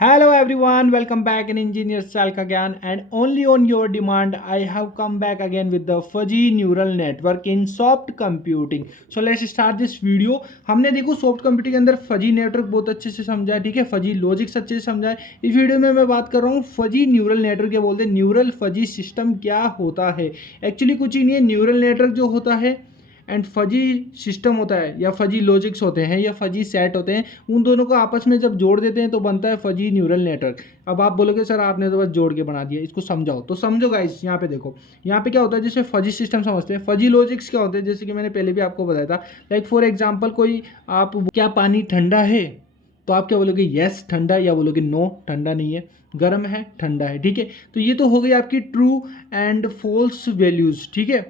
Hello everyone, welcome back in Engineer Style का ज्ञान and only on your demand I have come back again with the fuzzy neural network in soft computing. So let's start this video. हमने देखो soft computing के अंदर fuzzy network बहुत अच्छे से समझा है, ठीक है, फजी लॉजिक्स अच्छे से समझा है. इस वीडियो में मैं बात कर रहा हूँ फजी न्यूरल नेटवर्क क्या बोलते हैं, न्यूरल फजी सिस्टम क्या होता है. एक्चुअली कुछ ही नहीं है, न्यूरल नेटवर्क जो होता है एंड फजी सिस्टम होता है या फजी लॉजिक्स होते हैं या फजी सेट होते हैं, उन दोनों को आपस में जब जोड़ देते हैं तो बनता है फजी न्यूरल नेटवर्क. अब आप बोलोगे सर आपने तो बस जोड़ के बना दिया, इसको समझाओ. तो समझो गाइस, यहाँ पे देखो, यहाँ पे क्या होता है, जैसे फजी सिस्टम समझते हैं, फजी लॉजिक्स क्या होते हैं, जैसे कि मैंने पहले भी आपको बताया था. लाइक फॉर एग्जाम्पल, कोई आप क्या पानी ठंडा है, तो आप क्या बोलोगे, यस ठंडा, या बोलोगे नो ठंडा नहीं है, गर्म है, ठंडा है. ठीक है, तो ये तो हो गई आपकी ट्रू एंड फॉल्स वैल्यूज. ठीक है,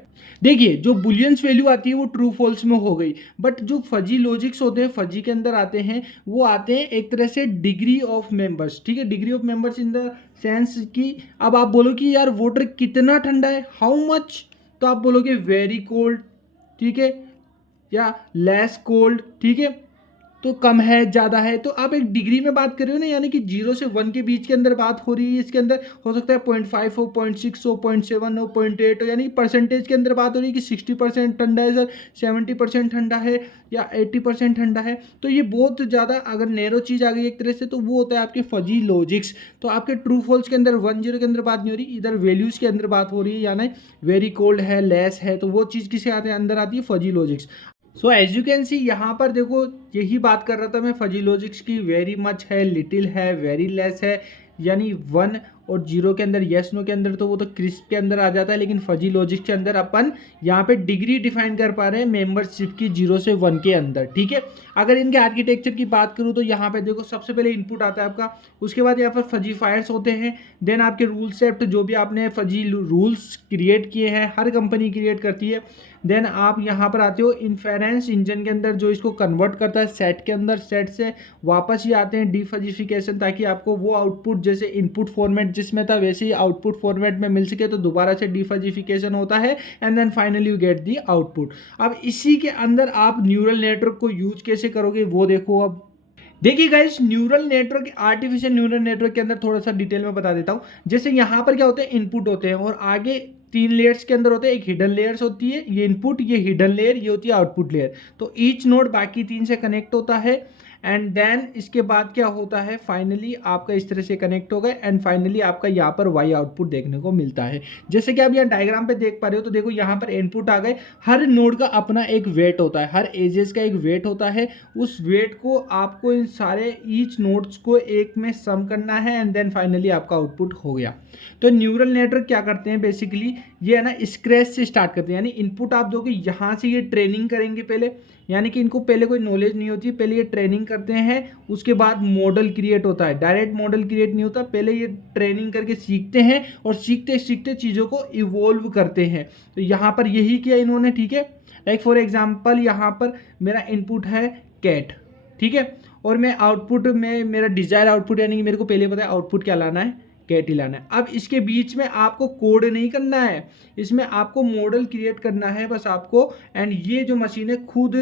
देखिए जो बुलियंस वैल्यू आती है वो ट्रू फॉल्स में हो गई, बट जो फजी लॉजिक्स होते हैं फजी के अंदर आते हैं, वो आते हैं एक तरह से डिग्री ऑफ मेंबर्स. ठीक है, degree of members in the sense कि अब आप बोलो कि यार वाटर कितना ठंडा है, हाउ मच, तो आप बोलोगे वेरी कोल्ड, ठीक है, या लेस कोल्ड. ठीक है, तो कम है, ज़्यादा है, तो आप एक डिग्री में बात कर रहे हो ना, यानी कि 0 से 1 के बीच के अंदर बात हो रही है. इसके अंदर हो सकता है 0.5 हो, 0.6 हो, 0.7 हो, 0.8 हो, यानी कि परसेंटेज के अंदर बात हो रही है कि 60% ठंडा है सर, 70% ठंडा है, या 80% ठंडा है. तो ये बहुत ज़्यादा अगर नैरो चीज़ आ गई एक तरह से, तो वो होता है आपके फजी लॉजिक्स. तो आपके ट्रू फॉल्स के अंदर 1 0 के अंदर बात नहीं हो रही, इधर वैल्यूज़ के अंदर बात हो रही है, यानी वेरी कोल्ड है, लेस है, तो वो चीज़ किसे आते हैं, अंदर आती है fuzzy logics. So as you can see, यहाँ पर देखो यही बात कर रहा था मैं फजी लॉजिक्स की. वेरी मच है, लिटिल है, वेरी लेस है, यानी 1 और 0 के अंदर, येस नो के अंदर तो वो तो क्रिस्प के अंदर आ जाता है, लेकिन फजी लॉजिक्स के अंदर अपन यहाँ पे डिग्री डिफाइन कर पा रहे हैं मेंबरशिप की 0 से 1 के अंदर. ठीक है, अगर इनके आर्किटेक्चर की बात करूँ तो यहाँ पे देखो सबसे पहले इनपुट आता है आपका, उसके बाद यहाँ पर फजी फायर्स होते हैं, देन आपके रूल सेट, जो भी आपने फजी रूल्स क्रिएट किए हैं, हर कंपनी क्रिएट करती है. देन आप यहाँ पर आते हो इन्फेरेंस इंजन के अंदर, जो इसको कन्वर्ट करता है सेट के अंदर, सेट से वापस ही आते हैं डीफजिफिकेशन, ताकि आपको वो आउटपुट जैसे इनपुट फॉर्मेट जिसमें था वैसे ही आउटपुट फॉर्मेट में मिल सके, तो दोबारा से डीफजिफिकेशन होता है and then finally you get the output. अब इसी के अंदर आप न्यूरल नेटवर्क को यूज कैसे करोगे वो देखो. अब देखिए guys, neural network, artificial neural network के अंदर थोड़ा सा डिटेल में बता देता हूँ. जैसे यहाँ पर क्या होते हैं, इनपुट होते हैं और आगे 3 लेयर्स के अंदर होते हैं. एक हिडन लेयर्स होती है, ये इनपुट, ये हिडन लेयर, ये होती है आउटपुट लेयर. तो ईच नोड बाकी 3 से कनेक्ट होता है एंड देन इसके बाद क्या होता है, फाइनली आपका इस तरह से कनेक्ट हो गए एंड फाइनली आपका यहाँ पर वाई आउटपुट देखने को मिलता है. जैसे कि आप यहाँ डायग्राम पे देख पा रहे हो, तो देखो यहाँ पर इनपुट आ गए. हर नोड का अपना एक वेट होता है, हर एजेस का एक वेट होता है. उस वेट को आपको इन सारे ईच नोड्स को एक में सम करना है एंड देन फाइनली आपका आउटपुट हो गया. तो न्यूरल नेटवर्क क्या करते हैं बेसिकली, ये है ना स्क्रैच से स्टार्ट करते हैं, यानी इनपुट आप दोगे, यहाँ से ये ट्रेनिंग करेंगे पहले, यानी कि इनको पहले कोई नॉलेज नहीं होती, पहले ये ट्रेनिंग करते हैं, उसके बाद मॉडल क्रिएट होता है. डायरेक्ट मॉडल क्रिएट नहीं होता, पहले ये ट्रेनिंग करके सीखते हैं और सीखते सीखते चीज़ों को इवोल्व करते हैं. तो यहाँ पर यही किया इन्होंने. ठीक है, लाइक फॉर एग्जाम्पल यहाँ पर मेरा इनपुट है कैट, ठीक है, और मैं आउटपुट में मेरा डिजायर आउटपुट, यानी कि मेरे को पहले पता है आउटपुट क्या लाना है, कैट ही लाना है. अब इसके बीच में आपको कोड नहीं करना है, इसमें आपको मॉडल क्रिएट करना है बस आपको, एंड ये जो मशीन है खुद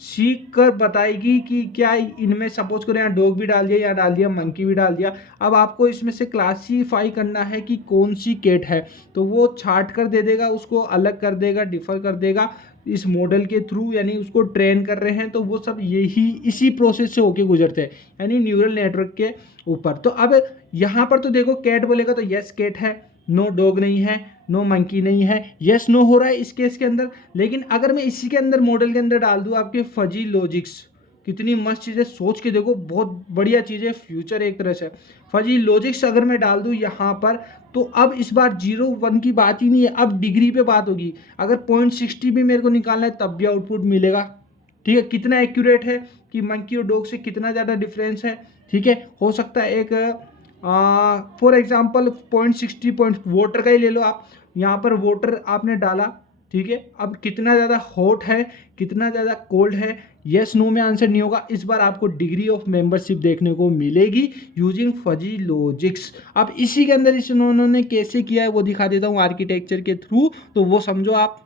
सीख कर बताएगी कि क्या इनमें, सपोज करें यहाँ डॉग भी डाल दिया, यहाँ डाल दिया मंकी भी डाल दिया. अब आपको इसमें से क्लासीफाई करना है कि कौन सी कैट है, तो वो छाट कर दे देगा, उसको अलग कर देगा, डिफर कर देगा इस मॉडल के थ्रू, यानी उसको ट्रेन कर रहे हैं. तो वो सब यही इसी प्रोसेस से होके गुजरते हैं, यानी न्यूरल नेटवर्क के ऊपर. तो अब यहाँ पर तो देखो कैट बोलेगा तो यस कैट है, नो डॉग नहीं है, नो मंकी नहीं है, यस नो हो रहा है इस केस के अंदर. लेकिन अगर मैं इसी के अंदर मॉडल के अंदर डाल दूँ आपके फजी लॉजिक्स, कितनी मस्त चीज़ है, सोच के देखो, बहुत बढ़िया चीज़ है, फ्यूचर एक तरह से. फजी लॉजिक्स अगर मैं डाल दूँ यहाँ पर, तो अब इस बार 0 1 की बात ही नहीं है, अब डिग्री पे बात होगी. अगर 0.60 भी मेरे को निकालना है तब भी आउटपुट मिलेगा. ठीक है, कितना एक्यूरेट है कि मंकी और डॉग से कितना ज़्यादा डिफरेंस है. ठीक है, हो सकता है एक फॉर एग्जांपल 0.60 वाटर का ही ले लो आप, यहाँ पर वाटर आपने डाला, ठीक है, अब कितना ज़्यादा हॉट है, कितना ज़्यादा कोल्ड है, यस नो में आंसर नहीं होगा. इस बार आपको डिग्री ऑफ मेंबरशिप देखने को मिलेगी यूजिंग फजी लॉजिक्स. अब इसी के अंदर इन्होंने कैसे किया है वो दिखा देता हूँ आर्किटेक्चर के थ्रू, तो वो समझो आप.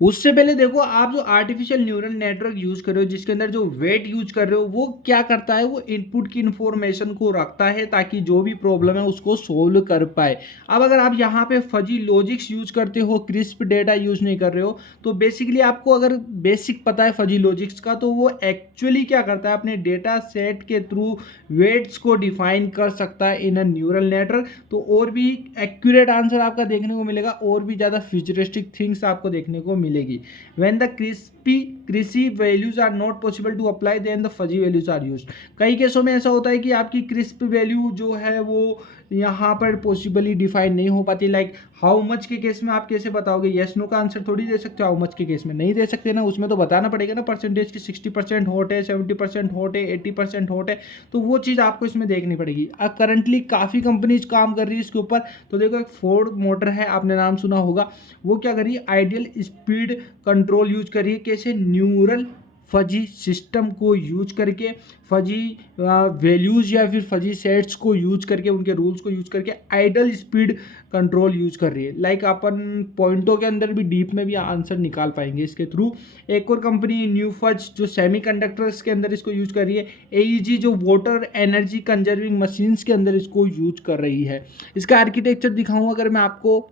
उससे पहले देखो, आप जो आर्टिफिशियल न्यूरल नेटवर्क यूज कर रहे हो, जिसके अंदर जो वेट यूज कर रहे हो, वो क्या करता है, वो इनपुट की इंफॉर्मेशन को रखता है ताकि जो भी प्रॉब्लम है उसको सोल्व कर पाए। अब अगर आप यहाँ पे फजी लॉजिक्स यूज करते हो, क्रिस्प डेटा यूज नहीं कर रहे हो, तो बेसिकली आपको अगर बेसिक पता है फजी लॉजिक्स का, तो वो एक्चुअली क्या करता है, अपने डेटा सेट के थ्रू वेट्स को डिफाइन कर सकता है इन अ न्यूरल नेटवर्क। तो और भी एक्यूरेट आंसर आपका देखने को मिलेगा, और भी ज़्यादा फ्यूचरिस्टिक थिंग्स आपको देखने को मिलेगी। When the crispy values are not possible to apply, then the fuzzy values are used. कई केसों में ऐसा होता है कि आपकी क्रिस्प वैल्यू जो है वो यहाँ पर पॉसिबली डिफाइन नहीं हो पाती। लाइक हाउ मच के केस में आप कैसे बताओगे, यस नो का आंसर थोड़ी दे सकते हो, हाउ मच के केस में नहीं दे सकते ना, उसमें तो बताना पड़ेगा ना परसेंटेज की 60% हॉट है, 70% हॉट है, 80% हॉट है, तो वो चीज़ आपको इसमें देखनी पड़ेगी। अब करंटली काफ़ी कंपनीज काम कर रही है इसके ऊपर। तो देखो, एक फोर्ड मोटर है, आपने नाम सुना होगा, वो क्या करिए, आइडियल स्पीड कंट्रोल यूज करिए, कैसे, न्यूरल फजी सिस्टम को यूज करके, फजी वैल्यूज या फिर फजी सेट्स को यूज करके, उनके रूल्स को यूज करके आइडल स्पीड कंट्रोल यूज कर रही है। लाइक अपन पॉइंटों के अंदर भी डीप में भी आंसर निकाल पाएंगे इसके थ्रू। एक और कंपनी न्यू फज जो सेमीकंडक्टर्स के अंदर इसको यूज कर रही है। एईजी जो वाटर एनर्जी कंजर्विंग मशीन्स के अंदर इसको यूज कर रही है। इसका आर्किटेक्चर दिखाऊं अगर मैं आपको,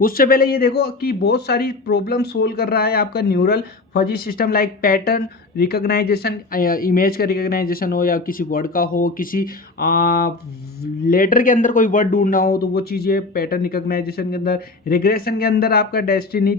उससे पहले ये देखो कि बहुत सारी प्रॉब्लम सोल्व कर रहा है आपका neural fuzzy system. Like pattern recognization, image का रिकॉग्नाइजेशन हो या किसी वर्ड का हो, किसी लेटर के अंदर कोई वर्ड ढूंढना हो, तो वो चीज़ें पैटर्न रिकॉग्नाइजेशन के अंदर। रिग्रेशन के अंदर आपका डेस्टिनी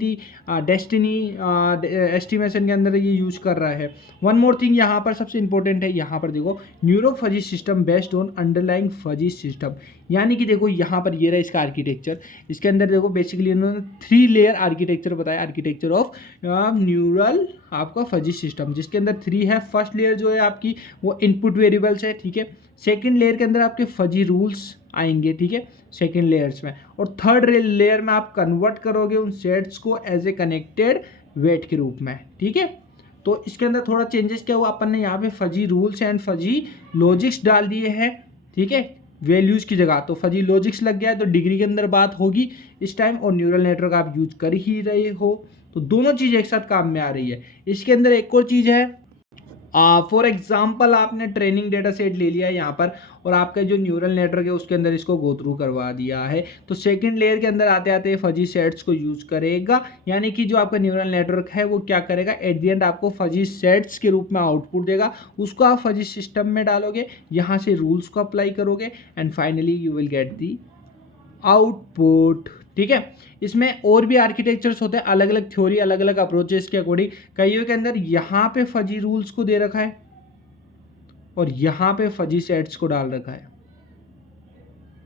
एस्टिमेशन के अंदर ये यूज कर रहा है। वन मोर थिंग यहाँ पर सबसे इंपॉर्टेंट है, यहाँ पर देखो, neuro fuzzy system based on underlying fuzzy system. यानी कि देखो यहाँ पर ये रहा इसका आर्किटेक्चर। इसके अंदर देखो बेसिकली इन्होंने 3 लेयर आर्किटेक्चर बताया, आर्किटेक्चर ऑफ न्यूरल आपका फजी सिस्टम, जिसके अंदर 3 है। फर्स्ट लेयर जो है आपकी वो इनपुट वेरिएबल्स है, ठीक है। सेकंड लेयर के अंदर आपके फजी रूल्स आएंगे, ठीक है, सेकंड लेयर्स में। और थर्ड लेयर में आप कन्वर्ट करोगे उन सेट्स को एज ए कनेक्टेड वेट के रूप में, ठीक है। तो इसके अंदर थोड़ा चेंजेस क्या हुआ, अपन ने यहाँ पे fuzzy rules and fuzzy logics डाल दिए हैं, ठीक है, वैल्यूज की जगह। तो फजी लॉजिक्स लग गया है, तो डिग्री के अंदर बात होगी इस टाइम, और न्यूरल नेटवर्क आप यूज कर ही रहे हो, तो दोनों चीज़ एक साथ काम में आ रही है। इसके अंदर एक और चीज़ है, फॉर एग्जाम्पल आपने ट्रेनिंग डेटा सेट ले लिया है यहाँ पर, और आपका जो न्यूरल नेटवर्क है उसके अंदर इसको गो थ्रू करवा दिया है, तो सेकंड लेयर के अंदर आते आते फजी सेट्स को यूज करेगा। यानी कि जो आपका न्यूरल नेटवर्क है वो क्या करेगा, एट द एंड आपको फजी सेट्स के रूप में आउटपुट देगा, उसको आप फजी सिस्टम में डालोगे, यहाँ से रूल्स को अप्लाई करोगे, and finally you will get the output, ठीक है। इसमें और भी आर्किटेक्चर्स होते हैं, अलग अलग थ्योरी, अलग अलग अप्रोचेस के अकॉर्डिंग। कईयों के अंदर यहाँ पे फजी रूल्स को दे रखा है और यहाँ पे फजी सेट्स को डाल रखा है,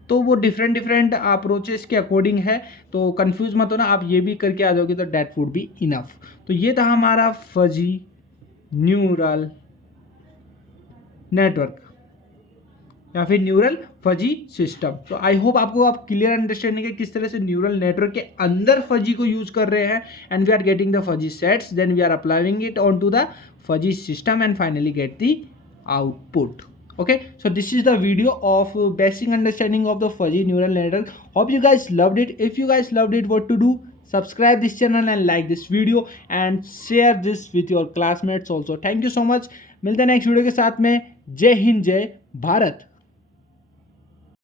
तो वो डिफरेंट अप्रोचेस के अकॉर्डिंग है। तो कंफ्यूज मत हो ना, आप ये भी करके आ जाओगे तो डेट वुड बी इनफ। तो ये था हमारा फजी न्यूरल नेटवर्क या फिर न्यूरल फजी सिस्टम। तो आई होप आपको आप क्लियर अंडरस्टैंडिंग है किस तरह से न्यूरल नेटवर्क के अंदर फजी को यूज कर रहे हैं, and we are getting the fuzzy sets, then we are applying it on to the fuzzy system and finally get the output. Okay, so this is the video of basic understanding of the fuzzy neural network. Hope you guys loved it. If you guys loved it, what to do? Subscribe this channel and like this video and share this with your classmates also. Thank you so much. मिलते हैं next video के साथ में। जय हिंद, जय भारत।